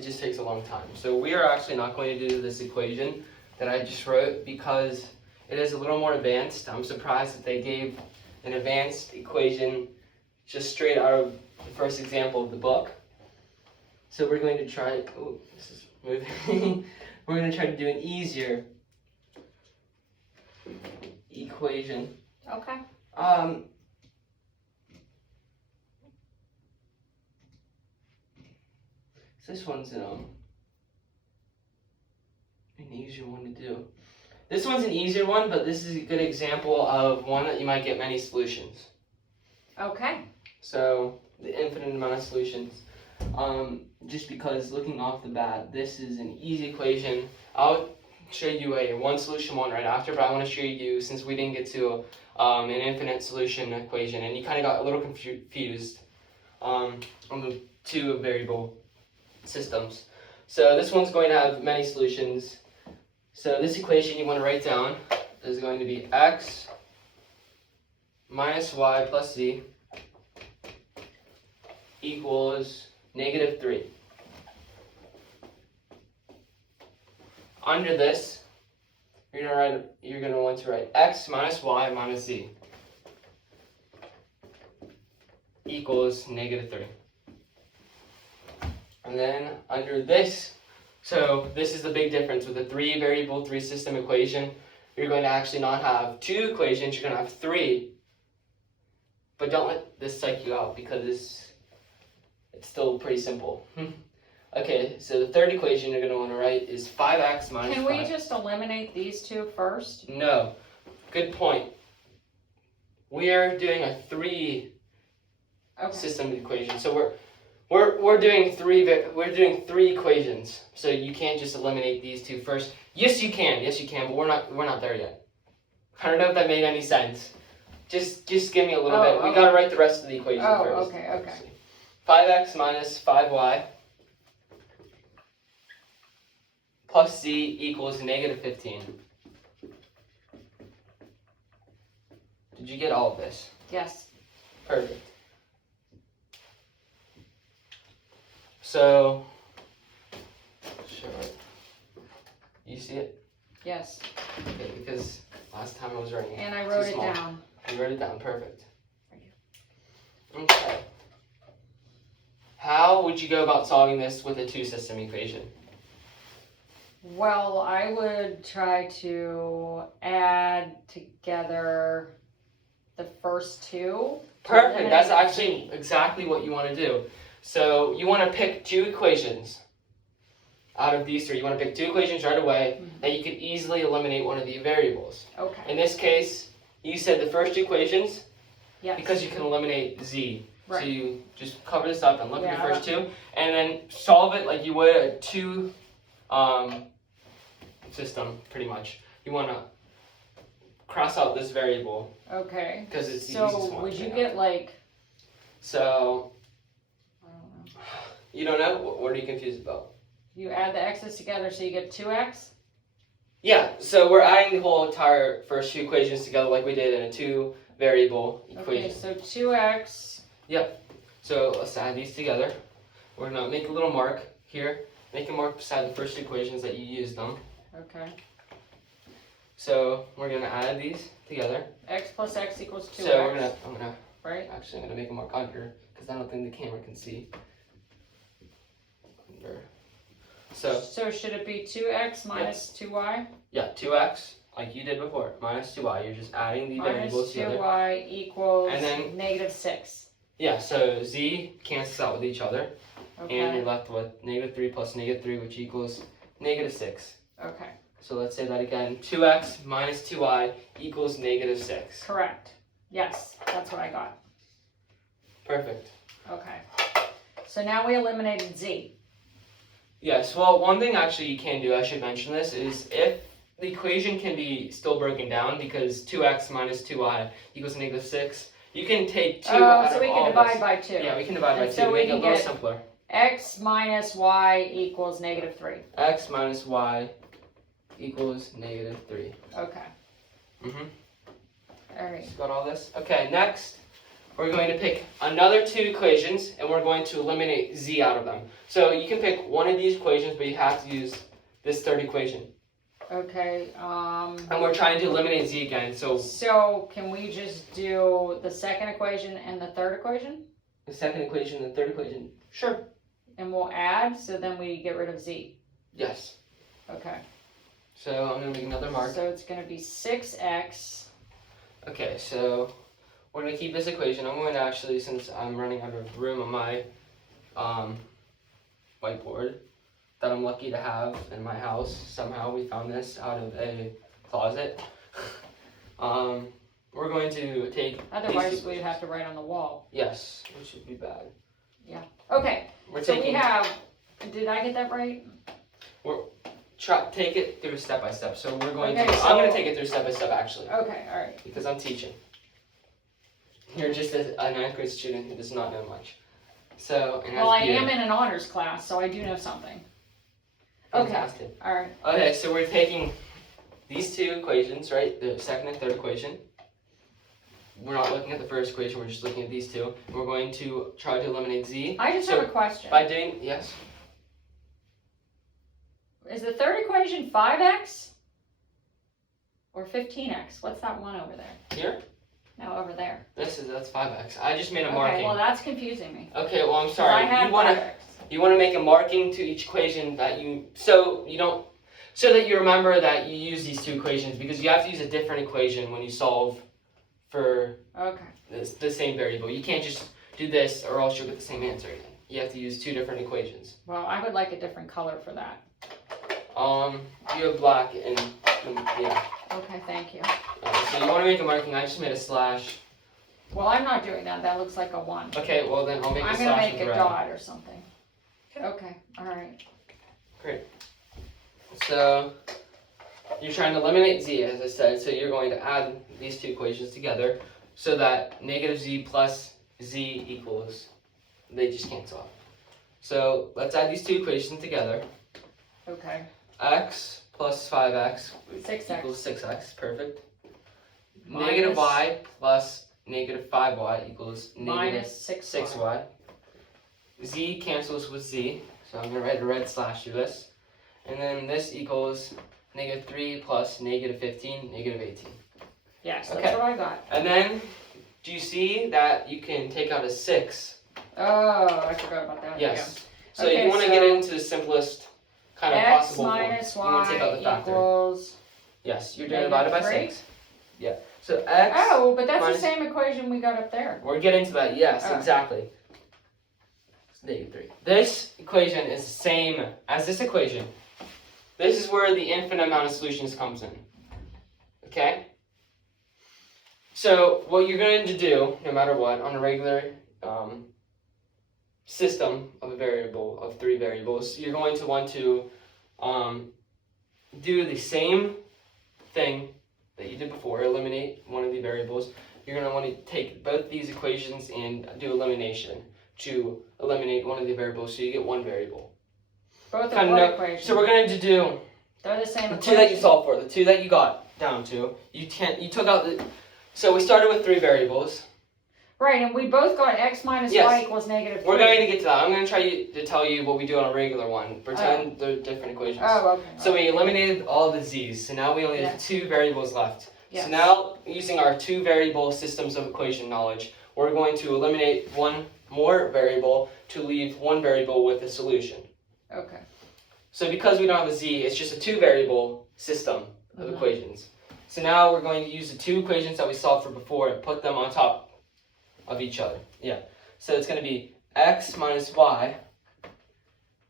it just takes a long time. So we are actually not going to do this equation that I just wrote because it is a little more advanced. I'm surprised that they gave an advanced equation just straight out of the first example of the book. So we're going to try, oh, this is moving. We're going to try to do an easier equation. Okay. This one's an easier one to do. This one's an easier one, but this is a good example of one that you might get many solutions. Okay. So the infinite amount of solutions. Just because looking off the bat, this is an easy equation. I'll show you a one solution one right after, but I want to show you, since we didn't get to an infinite solution equation, and you kind of got a little confused on the two variable systems. So this one's going to have many solutions. So this equation you want to write down is going to be x minus y plus z equals -3. Under this, you're going to want to write x minus y minus z equals -3. And then under this, so this is the big difference with a 3-variable, 3-system equation. You're going to actually not have 2 equations, you're going to have 3. But don't let this psych you out because it's still pretty simple. Okay, so the third equation you're going to want to write is 5x minus 5. Can we just eliminate these two first? No. Good point. We are doing a 3-system equation. So we're doing 3 equations. So you can't just eliminate these two first. Yes, you can, but we're not there yet. I don't know if that made any sense. Just give me a little bit. We gotta write the rest of the equation first. Okay. 5x minus 5y plus z equals -15. Did you get all of this? Yes. Perfect. So, you see it? Yes. Okay, because last time I was writing it. And I wrote it down. You wrote it down, perfect. Okay. How would you go about solving this with a 2-system equation? Well, I would try to add together the first two. Perfect, that's actually exactly what you want to do. So you want to pick 2 equations out of these 3. You want to pick 2 equations right away that you could easily eliminate one of the variables. Okay. In this case, you said the first 2 equations because you can eliminate z. Right. So you just cover this up and look at the first 2, and then solve it like you would a 2 system, pretty much. You want to cross out this variable. Okay. Because it's the easiest one. So would you get like... So... I don't know. You don't know? What are you confused about? You add the x's together so you get 2x? Yeah, so we're adding the whole entire first 2 equations together like we did in a 2-variable equation. Okay, so 2x. Yep. So let's add these together. We're going to make a little mark here. Make a mark beside the first 2 equations that you used them. Okay. So we're going to add these together. X plus x equals 2x. So I'm going to make a mark under because I don't think the camera can see. Under. So should it be 2x minus 2y? Yeah, 2x, like you did before, minus 2y. You're just adding the variables together. Minus 2y equals and then, -6. Yeah, so z cancels out with each other. Okay. And you're left with -3 plus -3, which equals -6. Okay. So let's say that again. 2x minus 2y equals -6. Correct. Yes, that's what I got. Perfect. Okay. So now we eliminated z. Yes, well, one thing actually you can do, I should mention this, is if the equation can be still broken down, because 2x minus 2y equals -6, you can take 2 out of so we can all divide this. by 2. Yeah, we can divide by 2 so to we make it a can little get simpler. x minus y equals -3. X minus y equals -3. Okay. Mm-hmm. All right. Got all this? Okay, next, we're going to pick another 2 equations, and we're going to eliminate z out of them. So you can pick one of these equations, but you have to use this third equation. Okay, And we're trying to eliminate z again, so so can we just do the second equation and the third equation? the second equation and the third equation. Sure. And we'll add, so then we get rid of z. Yes. Okay. So I'm going to make another mark. So it's going to be 6x. Okay, so we're going to keep this equation. I'm going to actually, since I'm running out of room on my whiteboard that I'm lucky to have in my house. Somehow we found this out of a closet. We're going to take Otherwise, we'd have to write on the wall. Yes, which would be bad. Yeah. Okay. We're So taking, we have. Did I get that right? take it through step by step. So we're going Okay, to. so- I'm going to take it through step by step actually, Okay. All right. because I'm teaching. You're just a 9th grade student who does not know much. So. And Well, that's I beautiful. am in an honors class, so I do know something. Okay. Fantastic. All right. Okay, so we're taking these 2 equations, right? The second and third equation. We're not looking at the first equation, we're just looking at these 2. And we're going to try to eliminate z. I just So, have a question. By doing, yes? Is the third equation 5x or 15x? What's that one over there? Here? No, over there. That's 5x. I just made a Okay, marking. well that's confusing me. Okay, well I'm 'Cause sorry. I had You wanna 5x. you wanna make a marking to each equation that you so that you remember that you use these 2 equations, because you have to use a different equation when you solve for Okay. the same variable. You can't just do this or else you'll get the same answer again. You have to use 2 different equations. Well, I would like a different color for that. You have black and yeah. Okay, thank you. So you want to make a marking. I just made a slash. Well, I'm not doing that. That looks like a 1. Okay, well then I'll make a I'm slash gonna make with a red. dot or something. Okay. All right. So you're trying to eliminate z, as I said. So you're going to add these 2 equations together so that negative z plus z equals, they just cancel out. So let's add these 2 equations together. Okay. X plus 5x 6x. equals 6x. Perfect. Minus- Negative y plus negative 5y equals negative Minus 6y. 6y. Z cancels with z, so I'm going to write a red slash through this. And then this equals negative 3 plus negative 15, negative 18. Yes, that's Okay. what I got. And then, do you see that you can take out a 6? Oh, I forgot about that. Yes. So Okay, you want to so get into the simplest kind of Yeah. X possible form. minus You want to take out y the factor. equals. Yes, you're doing negative divided by 3? 6. Yeah. So x, Oh, but that's minus- the same equation we got up there. we're getting to that. Yes, Oh. exactly. It's negative 3. This equation is the same as this equation. This is where the infinite amount of solutions comes in. Okay? So what you're going to do, no matter what, on a regular system of a variable, of 3 variables, you're going to want to do the same thing that you did before, eliminate one of the variables. You're going to want to take both these equations and do elimination to eliminate one of the variables so you get one variable. Both of Kind what of equations? So we're going to do They're the same the equation. 2 that you solved for, the 2 that you got down to. You took out the. So we started with 3 variables. Right, and we both got x minus Yes. y equals negative 3. We're going to get to that. I'm going to try to tell you what we do on a regular one. Pretend they're different equations. Oh, okay. So we eliminated all the z's. So now we only have Yes. 2 variables left. Yes. So now, using our 2 variable systems of equation knowledge, we're going to eliminate one more variable to leave one variable with a solution. Okay. So because we don't have a z, it's just a 2 variable system of Mhm. equations. So now we're going to use the 2 equations that we solved for before and put them on top of each other. Yeah. So it's going to be x minus y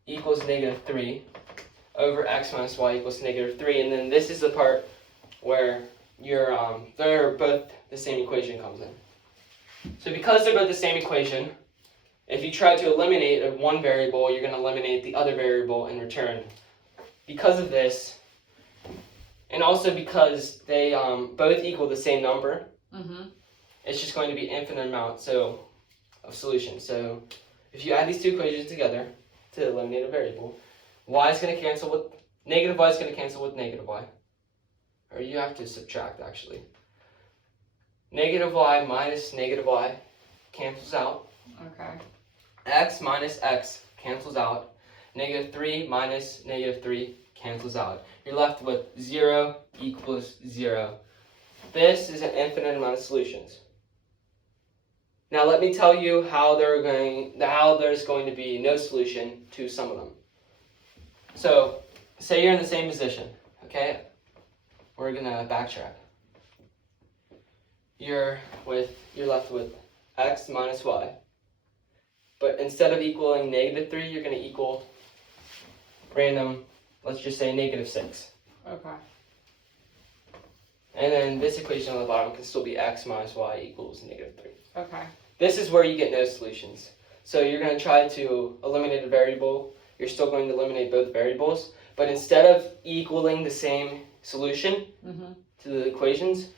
equals negative 3 over x minus y equals negative 3. And then this is the part where they're both the same equation comes in. So because they're both the same equation, if you try to eliminate one variable, you're going to eliminate the other variable in return. Because of this, and also because they both equal the same number, Mm-hmm. it's just going to be infinite amount of solutions. So if you add these 2 equations together to eliminate a variable, y is going to cancel with negative y is going to cancel with negative y. Or you have to subtract actually. Negative y minus negative y cancels out. Okay. X minus x cancels out. -3 minus -3 cancels out. You're left with 0 equals 0. This is an infinite amount of solutions. Now let me tell you how there's going to be no solution to some of them. So, say you're in the same position, okay? We're gonna backtrack. You're left with x minus y. But instead of equaling -3, you're gonna equal random, let's just say -6. Okay. And then this equation on the bottom can still be x minus y equals -3. Okay. This is where you get no solutions. So you're going to try to eliminate a variable. You're still going to eliminate both variables. But instead of equaling the same solution to the equations,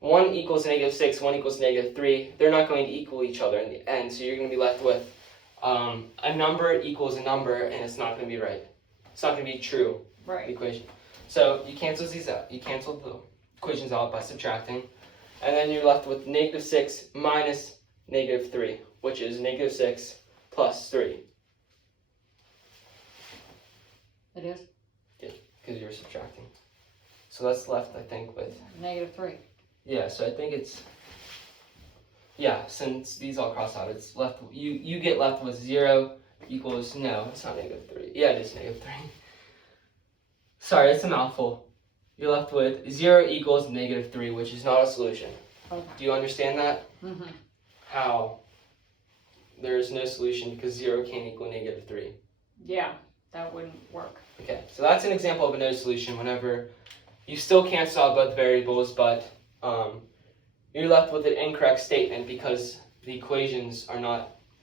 one equals -6, one equals -3. They're not going to equal each other in the end. So you're going to be left with a number equals a number, and it's not going to be right. It's not going to be true, Right. the equation. So you cancel these out. You cancel the equations out by subtracting. And then you're left with -6 minus -3, which is -6 plus 3. It is? Because you're subtracting. So that's left, I think, with... -3. Yeah, so I think it's... Yeah, since these all cross out, it's left... You get left with 0 equals... No, it's not -3. Yeah, it is -3. Sorry, it's a mouthful. You're left with 0 equals -3, which is not a solution. Okay. Do you understand that? Mm-hmm. How there is no solution because 0 can't equal -3. Yeah, that wouldn't work. Okay, so that's an example of a no solution whenever you still cancel out both variables, but you're left with an incorrect statement because the equations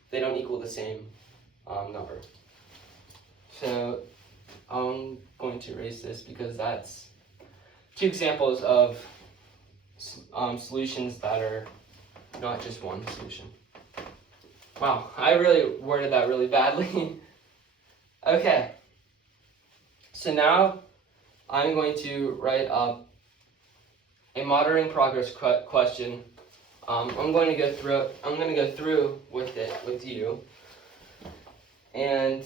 they don't equal the same number. So I'm going to erase this because that's 2 examples of solutions that are not just one solution. Wow, I really worded that really badly. Okay, so now I'm going to write up a monitoring progress question. I'm going to go through with it with you, and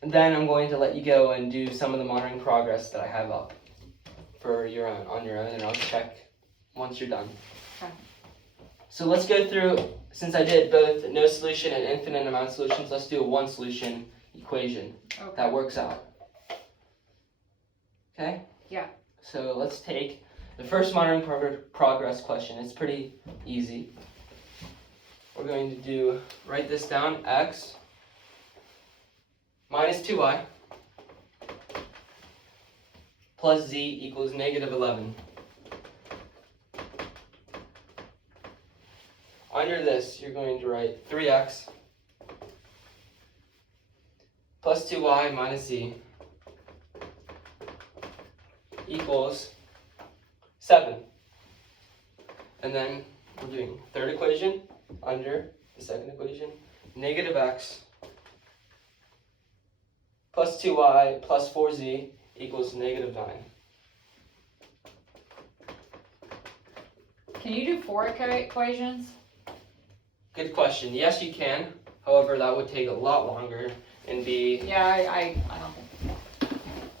then I'm going to let you go and do some of the monitoring progress that I have up for on your own, and I'll check once you're done. Okay. So let's go through, since I did both no solution and infinite amount of solutions, let's do a one solution equation Okay. that works out. Okay? Yeah. So let's take the first monitoring progress question. It's pretty easy. We're going to write this down, x minus 2y plus z equals -11. Under this, you're going to write 3x plus 2y minus z equals 7. And then we're doing third equation under the second equation, -x plus 2y plus 4z equals -9. Can you do 4 equations? Good question. Yes, you can. However, that would take a lot longer and be... Yeah, I don't think.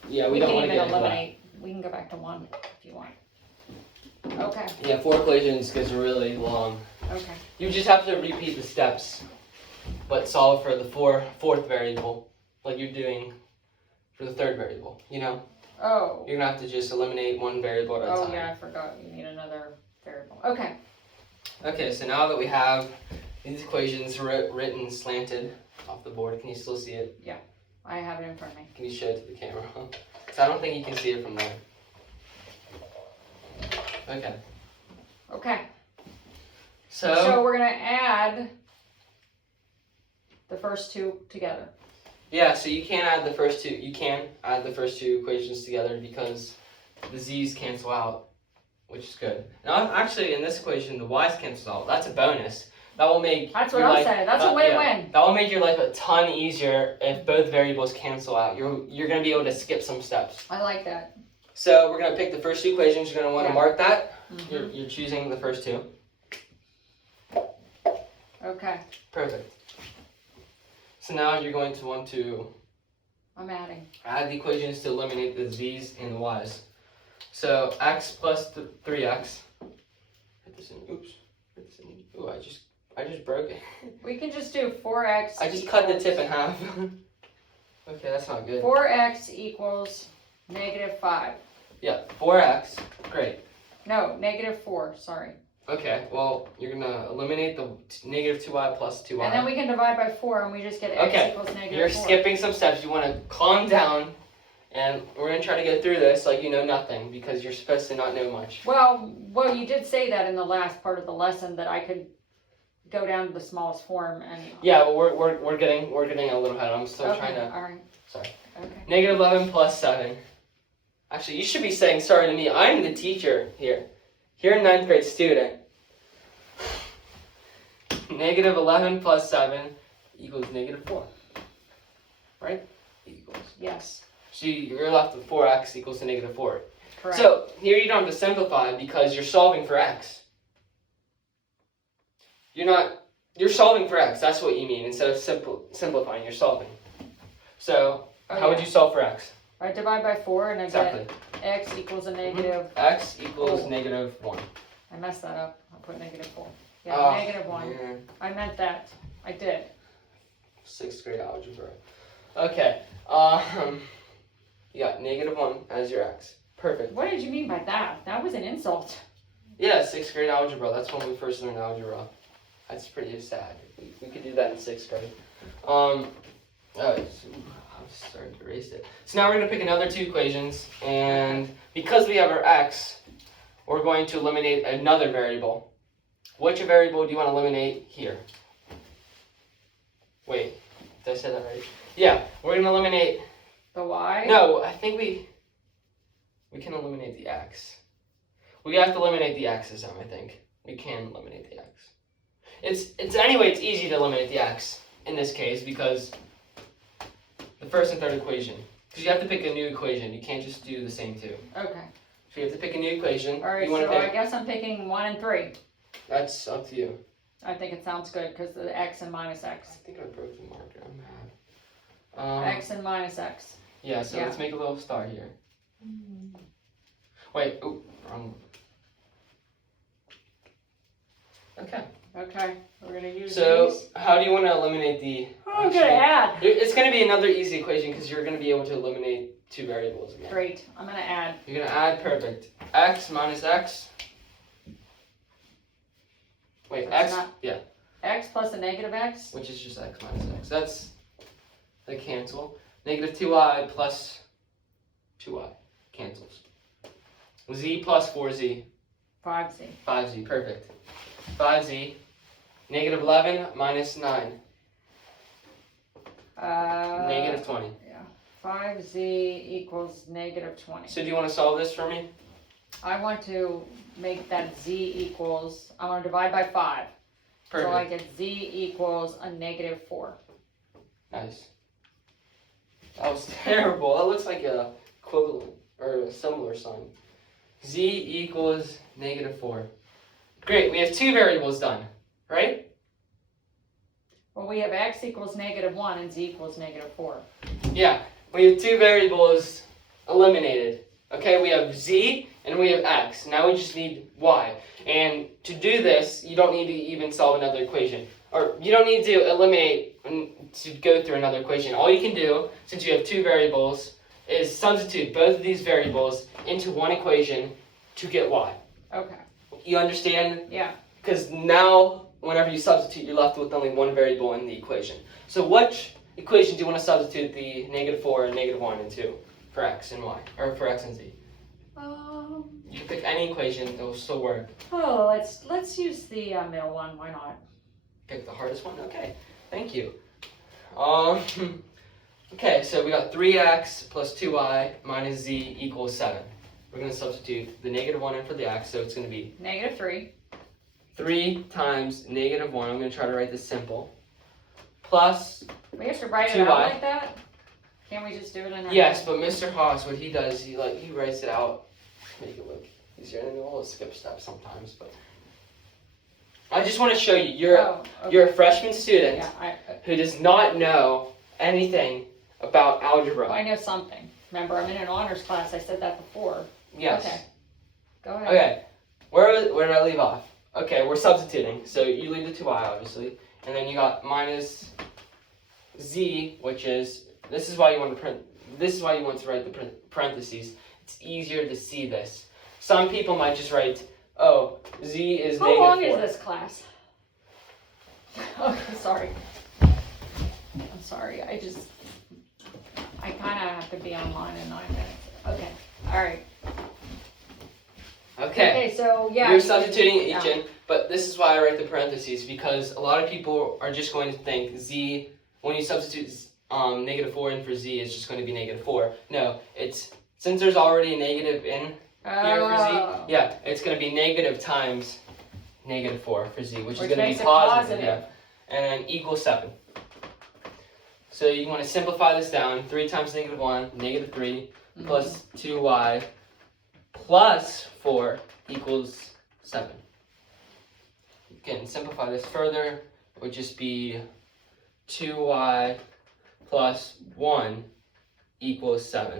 Yeah, We don't can want to even get into that. eliminate. We can go back to 1 if you want. Okay. Yeah, 4 equations gets really long. Okay. You just have to repeat the steps, but solve for the fourth variable, like you're doing for the third variable, you know? Oh. You're gonna have to just eliminate one variable at a Oh time. yeah, I forgot. You need another variable. Okay. Okay, so now that we have these equations written slanted off the board, can you still see it? I have it in front of me. Can you show it to the camera? So I don't think you can see it from there. Okay. Okay. So So we're gonna add the first 2 together. yeah, so you can add the first two. You can add the first 2 equations together because the z's cancel out, which is good. Now, actually, in this equation, the y's cancel out. That's a bonus. That will make That's what your I'm life- saying. That's a yeah, win-win. that will make your life a ton easier if both variables cancel out. You're gonna be able to skip some steps. I like that. So we're gonna pick the first 2 equations. You're gonna want to Yeah. mark that. Mhm. You're choosing the first 2. Okay, Perfect. So now you're going to want to I'm adding. add the equations to eliminate the z's and the y's. So x plus 3x. Put this in. Oops. Put this in. Ooh, I just broke it. We can just do 4x. I just cut the tip in half. Okay, that's not good. 4x equals -5. Yeah, 4x. Great. No, -4, sorry. Okay, well, you're gonna eliminate the negative 2y plus 2y. And then we can divide by 4 and we just get x Okay, equals -4. You're skipping some steps. You want to calm down, and we're gonna try to get through this like you know nothing because you're supposed to not know much. Well, you did say that in the last part of the lesson that I could go down to the smallest form and. Yeah, well, we're getting a little ahead. I'm still Okay, trying to. all right. Sorry. Okay. Negative 11 plus 7. Actually, you should be saying sorry to me. I'm the teacher here. You're a 9th grade student. Negative 11 plus 7 equals -4. Right? Equals. Yes, So you're left with 4x equals to -4. correct. So here you don't have to simplify because you're solving for x. You're solving for x. That's what you mean. Instead of simplifying, you're solving. So how would you solve for x? I divide by 4 and I Exactly. get x equals a negative. X equals Oh. -1. I messed that up. I put -4. Yeah, Oh, -1. man. I meant that. I did. 6th grade algebra. Okay. You got -1 as your x. Perfect. What did you mean by that? That was an insult. Yeah, 6th grade algebra. That's when we first learned algebra. That's pretty sad. We could do that in 6th grade. I'm starting to erase it. So now we're going to pick another 2 equations, and because we have our x, we're going to eliminate another variable. Which variable do you want to eliminate here? Wait, did I say that right? Yeah, we're going to eliminate. The y? No, I think we can eliminate the x. We have to eliminate the x this time, I think. We can eliminate the x. Anyway, it's easy to eliminate the x in this case because the first and third equation. Because you have to pick a new equation. You can't just do the same two. Okay. So you have to pick a new equation. All right, You want so to I pick. guess I'm picking 1 and 3. That's up to you. I think it sounds good because the x and minus I x. think I broke the marker. I'm mad. X and minus x. Yeah, so Yeah. let's make a little star here. Wait, oh, wrong. Okay. Okay, we're going to use So, these. how do you want to eliminate the... I'm going to add. It's going to be another easy equation because you're going to be able to eliminate 2 variables again. Great, I'm going to add. You're going to add, perfect. X minus x. Wait, That's x, not- yeah, X plus a negative x. which is just x minus x. That's, they cancel. Negative 2y plus 2y, cancels. Z plus 4z, 5z. 5z, perfect. 5z, negative 11 minus 9, negative 20. Yeah, 5z equals negative 20. So do you want to solve this for me? I want to make that z equals, I want to divide by 5. Perfect. So I get z equals a negative 4. Nice. That was terrible. That looks like a equivalent or a similar sign. Z equals negative 4. Great, we have 2 variables done, right? Well, we have x equals negative 1 and z equals negative 4. Yeah, we have 2 variables eliminated. Okay, we have z and we have x. Now we just need y. And to do this, you don't need to even solve another equation. Or you don't need to eliminate to go through another equation. All you can do, since you have 2 variables, is substitute both of these variables into one equation to get y. Okay, You understand? yeah. Because now, whenever you substitute, you're left with only one variable in the equation. So which equation do you want to substitute the negative 4 and negative 1 into for x and y, or for x and z? You can pick any equation, it will still work. Let's use the middle one, why not? Pick the hardest one? Okay, thank you. Okay, so we got 3x plus 2y minus z equals 7. We're going to substitute the negative 1 in for the x, so it's going to be Negative 3. 3 times negative 1, I'm going to try to write this simple, plus, We have to write it 2y. out like that? Can't we just do it in our yes, head? but Mr. Haas, what he does, he writes it out, make it look easier, and we'll skip steps sometimes, but I just want to show you. Oh, okay. You're a freshman student Yeah, who does not know anything about algebra. well, I know something. Remember, I'm in an honors class. I said that before. Yes. Okay. Go ahead. Okay. Where did I leave off? Okay, we're substituting. So you leave the 2y, obviously. And then you got minus z, which is, this is why you want to write the parentheses. It's easier to see this. Some people might just write, oh, z is How negative long 4. is this class? Okay, sorry. I'm sorry. I kind of have to be online in 9 minutes. Okay. All right. Okay. So yeah. You're substituting each yeah. in, but this is why I write the parentheses, because a lot of people are just going to think z, when you substitute negative 4 in for z, it's just going to be negative 4. No, it's, since there's already a negative in here for z, yeah, it's going to be negative times negative 4 for z, which is going to be positive. Yeah, and then equals 7. So you want to simplify this down. 3 times negative 1, negative 3, plus 2y, plus 4 equals 7. You can simplify this further. It would just be 2y plus 1 equals 7.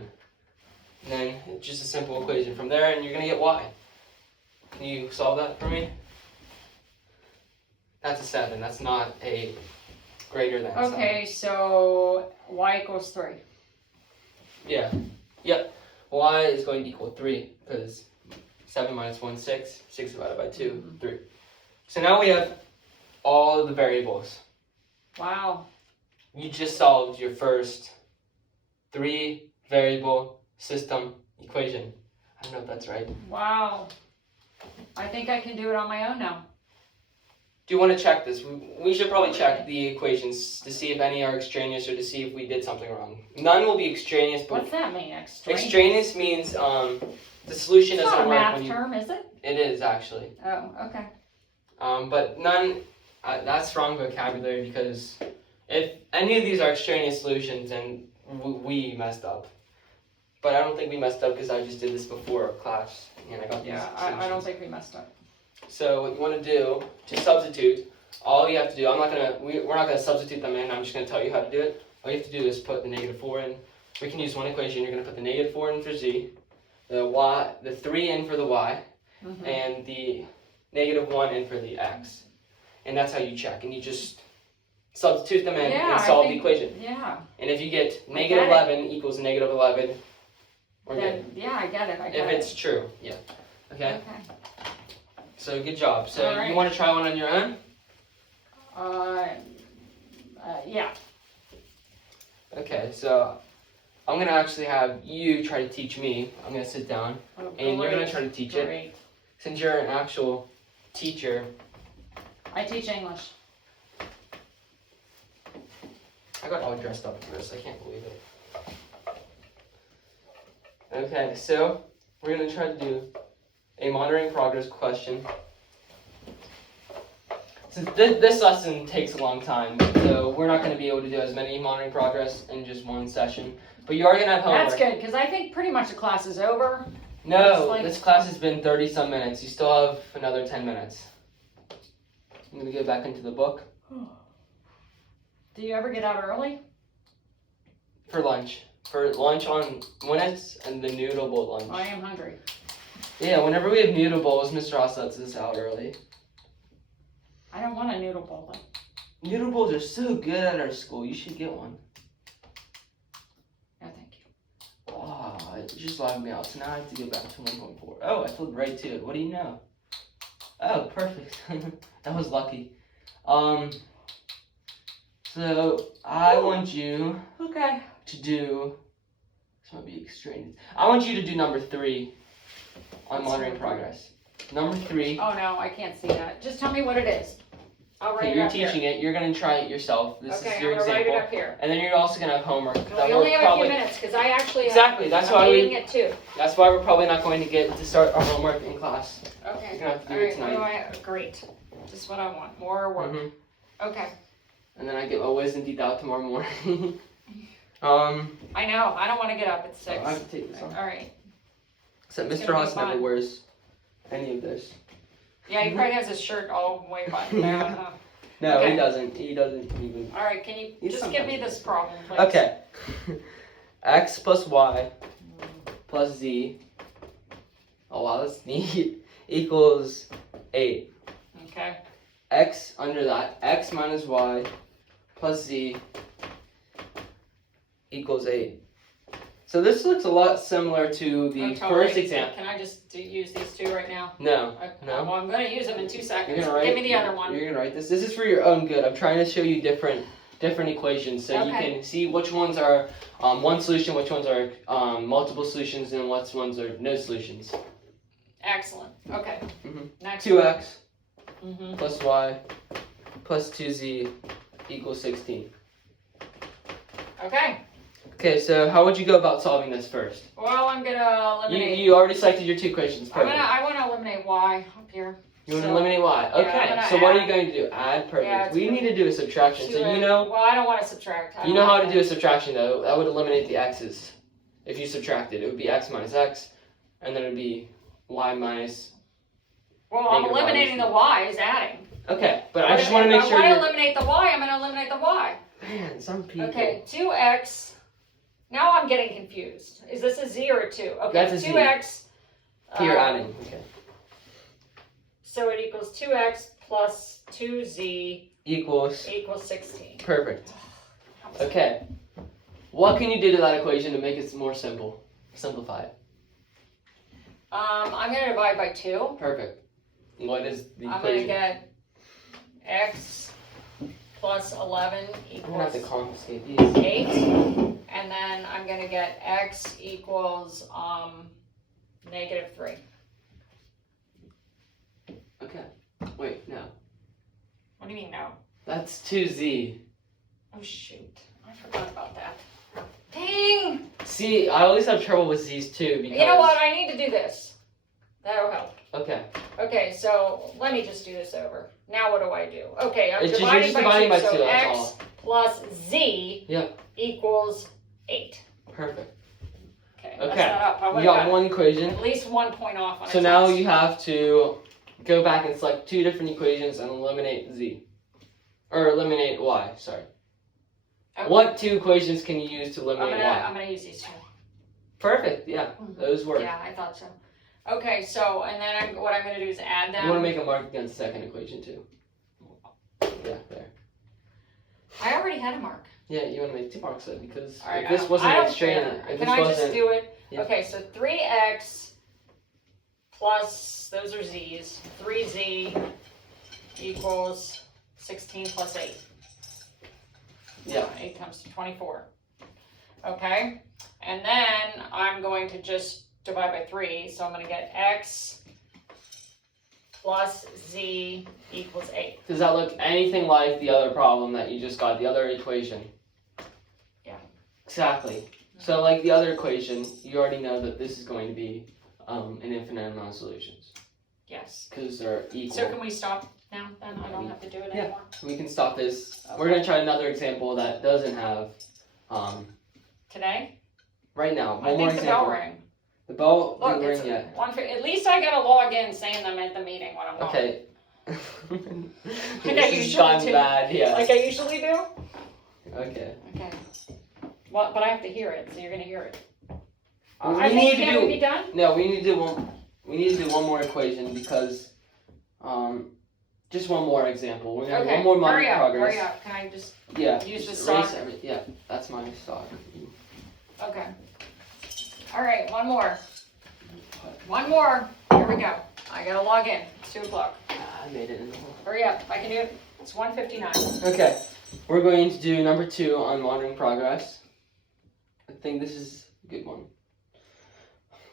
And then it's just a simple equation from there, and you're going to get y. Can you solve that for me? That's a 7. That's not a greater than 7. Okay, so y equals 3. Yeah. Yep. Y is going to equal 3, because 7 minus 1, 6. 6 divided by 2, 3. So now we have all of the variables. Wow. You just solved your first 3-variable system equation. I don't know if that's right. Wow. I think I can do it on my own now. Do you want to check this? We should probably check the equations to see if any are extraneous or to see if we did something wrong. None will be extraneous, but What's that mean, extraneous? extraneous means the solution It's not doesn't a work math when you. term, is it? It is actually. Oh, okay. But none. That's wrong vocabulary, because if any of these are extraneous solutions, then we messed up. But I don't think we messed up because I just did this before class and I got these. Yeah, I don't think we messed up. So what you want to do to substitute, all you have to do, we're not gonna substitute them in. I'm just gonna tell you how to do it. All you have to do is put the negative 4 in. We can use one equation. You're gonna put the negative 4 in for z, the 3 in for the y, and the negative 1 in for the x. And that's how you check. And you just substitute them in and solve the equation. Yeah. And if you get negative 11 equals negative 11, we're good. Yeah, I get it. If it's true, yeah. Okay? Okay. So good job. So All right. you want to try one on your own? Yeah. Okay, so I'm going to actually have you try to teach me. I'm going to sit down, and you're going to try to teach it. Since you're an actual teacher. I teach English. I got all dressed up for this. I can't believe it. Okay, so we're going to try to do a monitoring progress question. Since this lesson takes a long time, so we're not going to be able to do as many monitoring progress in just one session. But you are going to have homework. That's good, because I think pretty much the class is over. No, this class has been 30-some minutes. You still have another 10 minutes. I'm going to get back into the book. Do you ever get out early? For lunch. For lunch on Winnets and the noodle bowl lunch. I am hungry. Yeah, whenever we have noodle bowls, Mr. Ross lets us out early. I don't want a noodle bowl though. Noodle bowls are so good at our school. You should get one. No, thank you. Oh, it just logged me out. So now I have to go back to 1.4. Oh, I flipped right to it. What do you know? Oh, perfect. That was lucky. So I want you to do. This might be extraneous. I want you to do number 3 on monitoring progress. Number 3. Oh no, I can't see that. Just tell me what it is. I'll write it You're up teaching here. it. You're gonna try it yourself. This is your I'm gonna example. write it up here. And then you're also gonna have homework. We only have a few minutes because I actually Exactly. That's I'm why meeting at 2. That's why we're probably not going to get to start our homework in class. Okay. You're gonna have to do All it right. tonight. Great. Just what I want. More work. Okay. And then I get my wisdom teeth out tomorrow morning. I know. I don't want to get up at 6. I have to take this off. All right. Except It's Mr. gonna be Haas never fun. wears any of this. Yeah, he probably has his shirt all the way buttoned down, huh? No, Okay. he doesn't. He doesn't even. All right, can you He's just give me sometimes- this problem, please? Okay. X plus Y plus Z. Oh wow, that's neat. Equals 8. Okay. X under that. X minus Y plus Z equals 8. So this looks a lot similar to the Oh, totally. first example. Can I just use these two right now? No. Well, No. I'm going to use them in 2 You're seconds. gonna write. Give me the other one. You're gonna write this. This is for your own good. I'm trying to show you different equations so you Okay. can see which ones are one solution, which ones are multiple solutions, and which ones are no solutions. Excellent. Okay. Mhm. Next. 2x Mm-hmm. plus y plus 2z equals 16. Okay. Okay, so how would you go about solving this first? Well, I'm going to eliminate. You already selected your 2 equations. Perfect. I want to eliminate y up here. You want to So- eliminate y. Yeah, I'm Okay, gonna so what are add- you going to do? Add. Perfect. Yeah, it's We need to do a subtraction. So you know Well, I don't want to subtract. I you don't know how like to do a subtraction though. That would eliminate the x's. If you subtracted, it would be x minus x, and then it would be y minus. Well, I'm Negative eliminating the y is adding. Okay, but I just want to If make I sure. want to You're... eliminate the y, I'm going to eliminate the y. Man, some people. Okay, 2x. Now I'm getting confused. Is this a z or a 2? Okay, That's a z. 2x. Here adding. Okay. So it equals 2x plus 2z Equals. equals 16. Perfect. Okay. What can you do to that equation to make it more simple? Simplify it. I'm going to divide by 2. Perfect. What is the I'm going to equation? get x plus 11 I'm gonna have to equals confiscate these. 8. And then I'm going to get x equals negative 3. Okay. Wait, no. What do you mean no? That's 2z. Oh shoot, I forgot about that. Dang! See, I always have trouble with z's too because. You know what, I need to do this. That'll help. Okay. Okay, so let me just do this over. Now what do I do? Okay, I'm It's just- dividing, you're just dividing by so 2, that's x all. plus z Yep. equals 8. Perfect. Okay, Okay. mess that up. I You would've got gotten one equation. at least 1 point off on So a now test. you have to go back and select 2 different equations and eliminate z. Or eliminate y, sorry. Okay. What 2 equations can you use to eliminate y? I'm gonna use these two. Perfect, yeah. Those work. Yeah, I thought so. Okay, so, and then what I'm gonna do is add them. You want to make a mark against the second equation too. Yeah, there. I already had a mark. Yeah, you want to make 2 marks though because All right, if this wasn't I don't extreme, care. if Can this I wasn't, just do it? Yeah. Okay, so 3x plus, those are z's, 3z equals 16 plus 8. Yeah. 8 comes to 24. Okay, and then I'm going to just divide by 3, so I'm going to get x plus z equals 8. does that look anything like the other problem that you just got, the other equation? Yeah. Exactly. So like the other equation, you already know that this is going to be an infinite amount of solutions Yes. because they're equal. So can we stop now then? I don't have to do it Yeah. anymore? We can stop this. We're going to try another example that doesn't have, Today? right now, I one more think the bell example. rang. The bell Look, didn't it's ring yet. at least I gotta log in saying I'm at the meeting when I'm not. Okay. I This has usually gone do. bad, yeah. Like I usually do? Okay. Okay. Well, but I have to hear it, so you're gonna hear it. Well, I we think, need to can do- we be done? No, we need to do one. We need to do one more equation because, just one more example. We're gonna Okay, one more modern hurry up, progress. hurry up. Can I just, Yeah. Use the just sock. erase yeah, that's my sock. okay. All right, one more. One more. Here we go. I gotta log in. It's 2 o'clock. I made it in the hole. Hurry up. I can do it. It's 1:59. Okay, we're going to do number 2 on monitoring progress. I think this is a good one.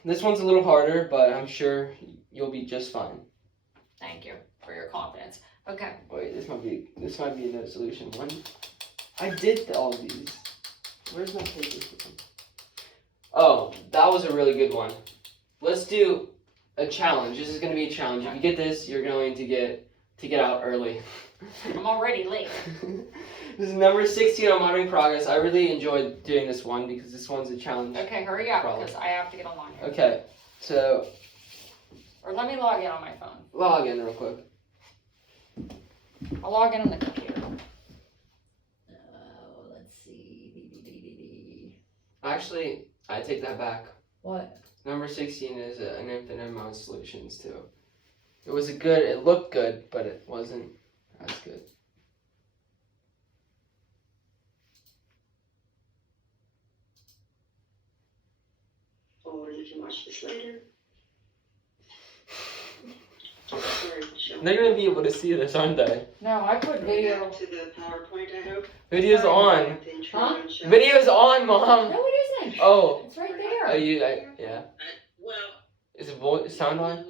This one's a little harder, but I'm sure you'll be just fine. Thank you for your confidence. Okay. Wait, this might be a no solution one. I did all of these. Where's my paper? Oh, that was a really good one. Let's do a challenge. This is going to be a challenge. If you get this, you're going to get out early. I'm already late. This is number 16 on monitoring progress. I really enjoyed doing this one because this one's a challenge. Okay, hurry up Problem. because I have to get online here. Okay, so Or let me log in on my phone. Log in real quick. I'll log in on the computer. Let's see. Actually, I take that back. What? Number 16 is an infinite amount of solutions too. It looked good, but it wasn't as good. Or you can watch this later. They're gonna be able to see this, aren't they? No, I put video. To the PowerPoint, I hope. Video's on. Huh? Video's on, Mom. No, it isn't. Oh. It's right Are there. you? Yeah. Well, Is sound on?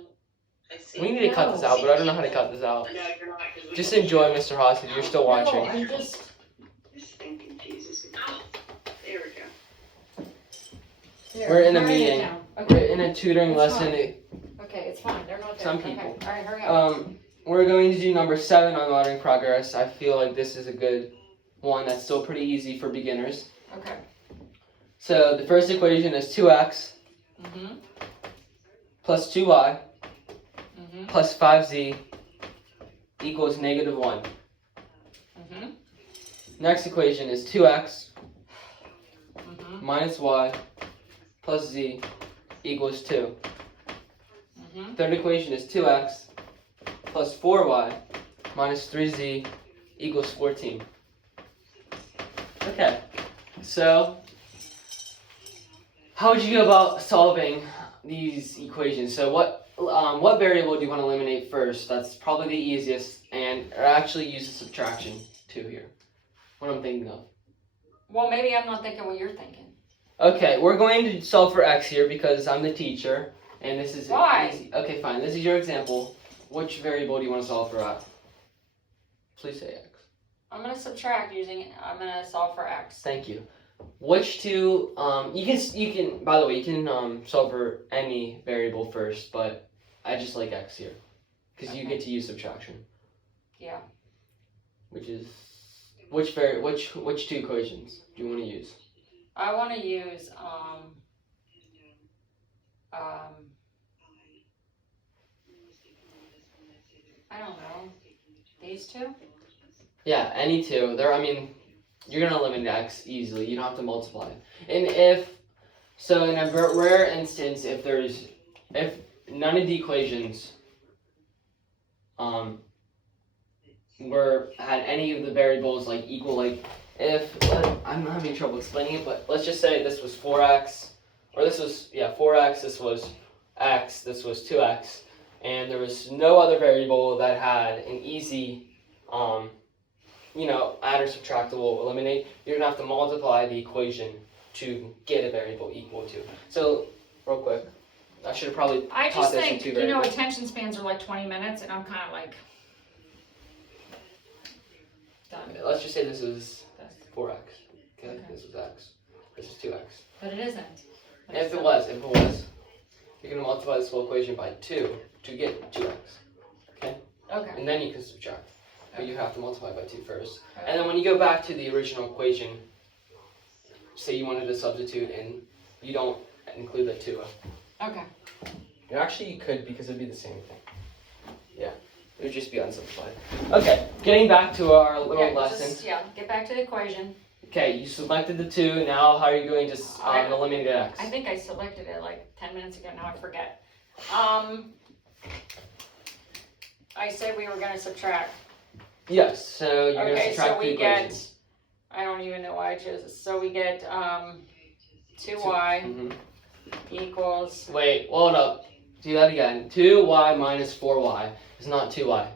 I see. We need to cut this out, but I don't know how to cut this out. No, you're not, 'cause we Just don't- enjoy, Mr. Haas, if you're still No, watching. I'm just. This thing confuses me. Oh, there we go. There, We're in a turn it meeting. down. We're Okay. in a tutoring It's lesson. Okay, it's fine. They're not there. Some Okay. people. All right, hurry up. We're going to do number 7 on learning progress. I feel like this is a good one that's still pretty easy for beginners. Okay. So the first equation is 2x Mhm. plus 2y Mhm. plus 5z equals -1. Mhm. Next equation is 2x Mhm. minus y plus z equals 2. Mhm. Third equation is 2x plus 4y minus 3z equals 14. Okay, so how would you go about solving these equations? So what variable do you want to eliminate first? That's probably the easiest, and actually use a subtraction too here. What I'm thinking of. Well, maybe I'm not thinking what you're thinking. Okay, we're going to solve for x here because I'm the teacher, and this is Why? easy. Okay, fine. This is your example. Which variable do you want to solve for x? Please say x. I'm gonna subtract I'm gonna solve for x. Thank you. Which two? You can. By the way, you can solve for any variable first, but I just like x here because you Okay. get to use subtraction. Yeah. Which is which two equations do you want to use? I want to use I don't know. These two? Yeah, any two. You're gonna eliminate x easily. You don't have to multiply. And in a rare instance, if none of the equations had any of the variables like equal, like I'm having trouble explaining it, but let's just say this was 4x, or this was 4x. This was x. This was 2x, and there was no other variable that had an easy add or subtractable eliminate. You're gonna have to multiply the equation to get a variable equal to. So, real quick, I should have probably I taught just this in think, two you know, variables. attention spans are like 20 minutes, and I'm kind of like done. Let's just say this is This. 4x. Okay, Okay. this is x. This is 2x. But it isn't. If it was, you're gonna multiply this whole equation by 2 to get 2x, Okay. and then you can subtract. But you have to multiply by 2 first. Okay. And then when you go back to the original equation, say you wanted to substitute and you don't include the 2. Okay. Actually, you could because it'd be the same thing. Yeah, it would just be unsimplified. Okay, getting back to our little Okay, lesson. just, get back to the equation. Okay, you selected the 2. Now, how are you going to eliminate x? I think I selected it like 10 minutes ago. Now I forget. I said we were going to subtract. Yes, so you're going to Okay, subtract so the we equation. get, I don't even know why I chose this. So we get 2y Mhm. equals, Wait, hold up. Do that again. 2y minus 4y is not 2y.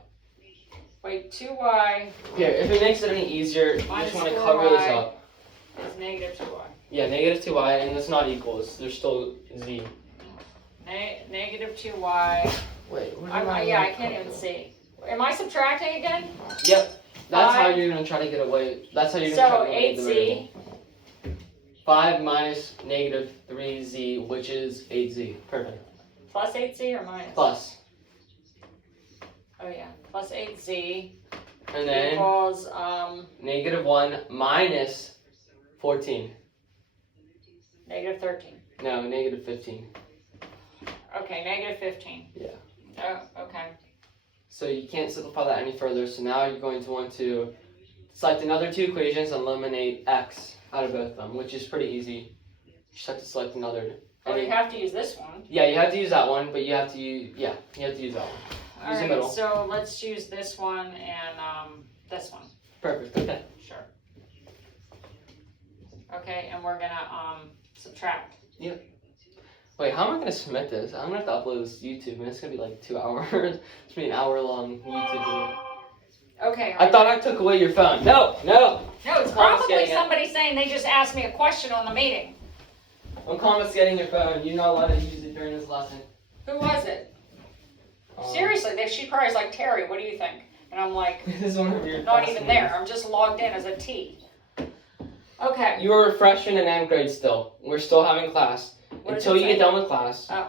wait, 2y Here, if it makes it any easier, you Minus just want to cover this 4y. up. is negative 2y. Yeah, negative 2y, and it's not equals. There's still z. Negative 2y. Wait, what I can't even see. Am I subtracting again? Yep, that's how Five. you're going to try to get away. That's how you're going to So try to eliminate the 8z. variable. 5 minus negative 3z, which is 8z. Perfect. Plus 8z or minus? Plus. Oh yeah, plus 8z And then equals, negative 1 minus 14. negative 13. No, negative 15. Okay, negative 15. Yeah. Oh, okay. So you can't simplify that any further. So now you're going to want to select another two equations and eliminate x out of both of them, which is pretty easy. You just have to select another. Oh, you have to use this one. Yeah, you have to use that one, but you have to use that one. Use the middle. Alright, so let's use this one and this one. Perfect. Okay. Sure. Okay, and we're gonna subtract. Wait, how am I gonna submit this? I'm gonna have to upload this to YouTube, and it's gonna be like 2 hours. It's gonna be an hour-long YouTube video. Okay. I thought I took away your phone. No. No, it's Thomas probably getting it. somebody saying they just asked me a question on the meeting. I'm confiscating your phone. You're not allowed to use it during this lesson. Who was it? Um, Seriously, she probably is like, Terry, what do you think? And I'm like, This is one of your not even there. I'm just logged in as a T. Okay. You are a freshman in 9th grade still. We're still having class. What does Until it you say? get done with class. Oh,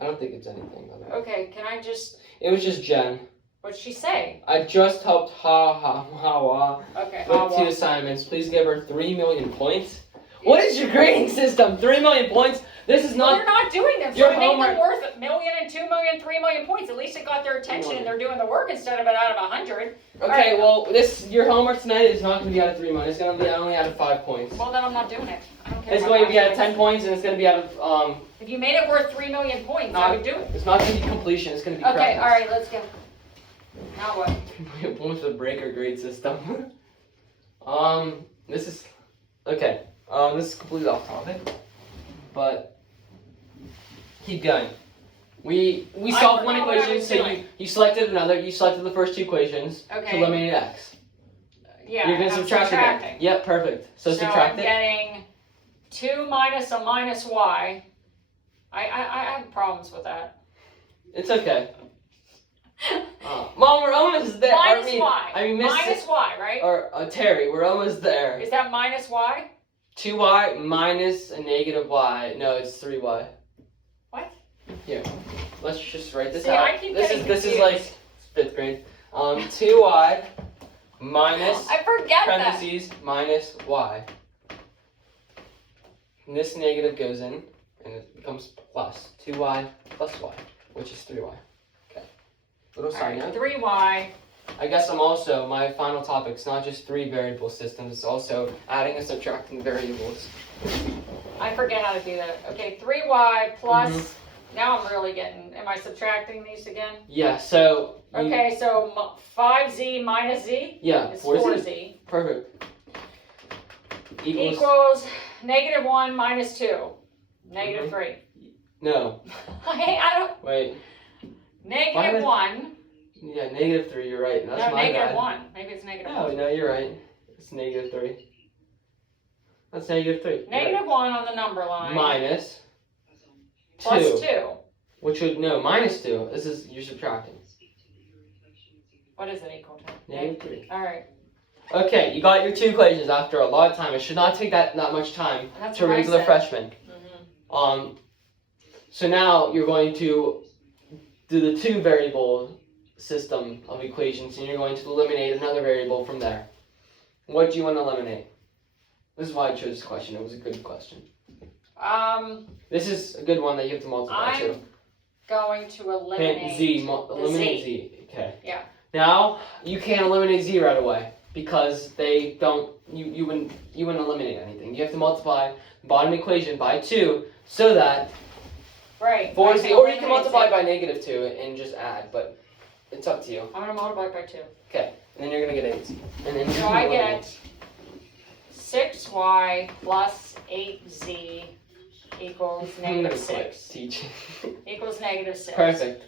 I don't think it's anything. By the way. okay. Can I just, It was just Jen. what'd she say? I just helped Hawa Okay. with 2 assignments. Please give her 3 million points. What is your grading system? 3 million points? This is Well, not. you're not doing them, so Your to make them homework- worth $1 million and $2 million, 3 million points. At least it got their attention and they're doing the work instead of it out of 100. Okay, well, your homework tonight is not going to be out of 3 million. It's going to be only out of 5 points. Well, then I'm not doing it. I don't care. It's about going to be out of that. 10 points, and it's going to be out of If you made it worth 3 million points, I would do it. It's not going to be completion. It's going to be Okay, practice. alright, let's go. Now what? What's the breaker grade system? This is okay. This is completely off topic, but keep going. We I solved one forgot what I equation, was so doing. you selected another. You selected the first two equations to Okay. eliminate x. Yeah, You're gonna I'm subtract again. subtracting. Yep, perfect. So subtract I'm it. getting 2 minus a minus y. I have problems with that. It's okay. Mom, we're almost there. Minus I mean, y. I mean, Miss Minus y, right? or Terry, we're almost there. Is that minus y? 2y minus a negative y. No, it's 3y. What? Here, let's just write this See, out. I keep This getting is confused. like 5th grade. 2y minus I forget that. parentheses minus y. And this negative goes in, and it becomes plus 2y plus y, which is 3y. Okay. Little side Alright, note. 3y. I guess my final topic's not just 3 variable systems, it's also adding and subtracting variables. I forget how to do that. Okay, 3y plus. Mm-hmm. Now I'm really getting. Am I subtracting these again? Yeah, so. Okay, so 5z minus z Yeah, is 4z. 4z. Perfect. Equals. Equals negative 1 minus 2. Negative 3. No, I don't. wait. Negative 1. Yeah, negative 3, you're right. That's No, my negative bad. 1. Maybe it's negative 1. No, you're right. It's negative 3. That's negative 3. Negative 1 on the number line. Right. Minus 2. Plus 2. Which would, no, minus 2. This is, you're subtracting. What is it equal to? Negative 3. Alright. Okay, you got your 2 equations after a lot of time. It should not take that much time That's to a what I regular said. freshman. Mm-hmm. So now you're going to do the 2 variable system of equations, and you're going to eliminate another variable from there. What do you want to eliminate? This is why I chose this question. It was a good question. This is a good one that you have to multiply I'm too. going to eliminate Eliminate z. z. Okay. Yeah. Now you can't eliminate z right away because they don't. You wouldn't eliminate anything. You have to multiply the bottom equation by 2 so that Right. 4z, I or you can eliminate multiply z. by negative 2 and just add, but it's up to you. I'm going to multiply by 2. Okay, and then you're gonna get 8z. And then So I get 6y plus 8z equals negative 6. Teaching. Equals negative 6. Perfect.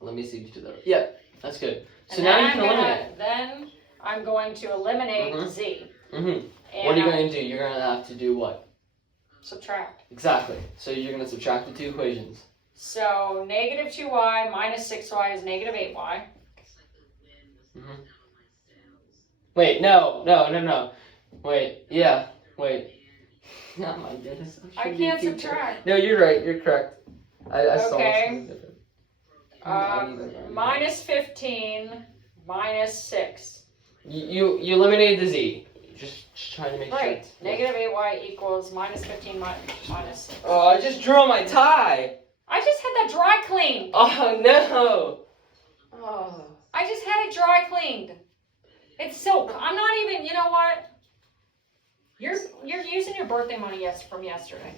Let me see if you do that. Yep, that's good. So And now then you can eliminate. Then I'm going to eliminate Mhm. z. Mm-hmm. And What are you gonna do? You're gonna have to do what? subtract. Exactly. So you're gonna subtract the 2 equations. So negative 2y minus 6y is negative 8y. Mm-hmm. Wait, no. Wait, yeah, wait. Oh my goodness. I can't subtract. No, you're right. You're correct. I saw Okay. something different. I need that. Minus 15 minus 6. You eliminated the z. Just trying to make sure. Right. Negative 8y equals minus 15 minus 6. Oh, I just drew on my tie. I just had that dry cleaned. Oh no! Oh. I just had it dry cleaned. It's silk. I'm not even, you know what? You're using your birthday money from yesterday.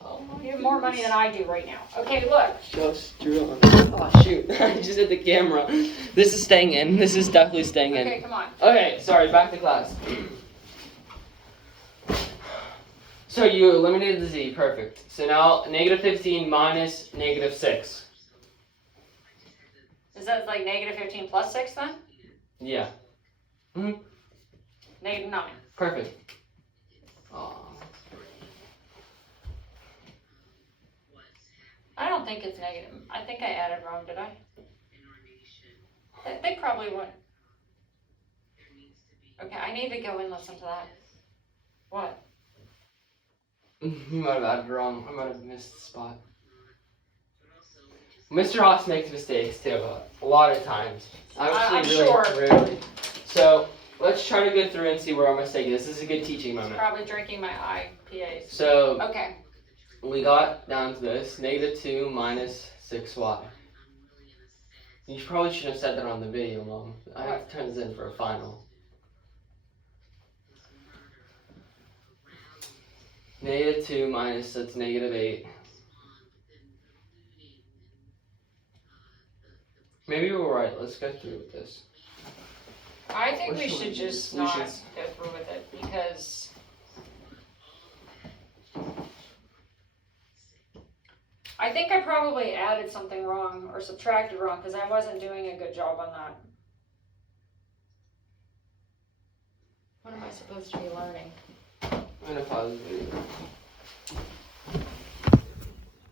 Oh my You have more money than I do right now. Okay, look. Just drawn. Oh shoot! I just hit the camera. This is staying in. This is definitely staying in. Okay, come on. Okay, sorry. Back to class. So you eliminated the z. Perfect. So now negative 15 minus negative 6. Is that like negative 15 plus 6 then? Yeah. Hmm. Negative 9. Perfect. Aw. I don't think it's negative. I think I added wrong, did I? They probably would. Okay, I need to go and listen to that. What? You might have added wrong. I might have missed the spot. Mr. Haas makes mistakes too, a lot of times. I'm Actually, sure. Rarely. So let's try to go through and see where our mistake is. This is a good teaching moment. Probably drinking my IPAs. So Okay. we got down to this, negative 2 minus 6y. You probably should have said that on the video, Mom. I have to turn this in for a final. Negative 2 minus, that's negative 8. Maybe we're right. Let's go through with this. I think What we should we should do? just We not should- go through with it because I think I probably added something wrong or subtracted wrong because I wasn't doing a good job on that. What am I supposed to be learning? I'm gonna pause the video.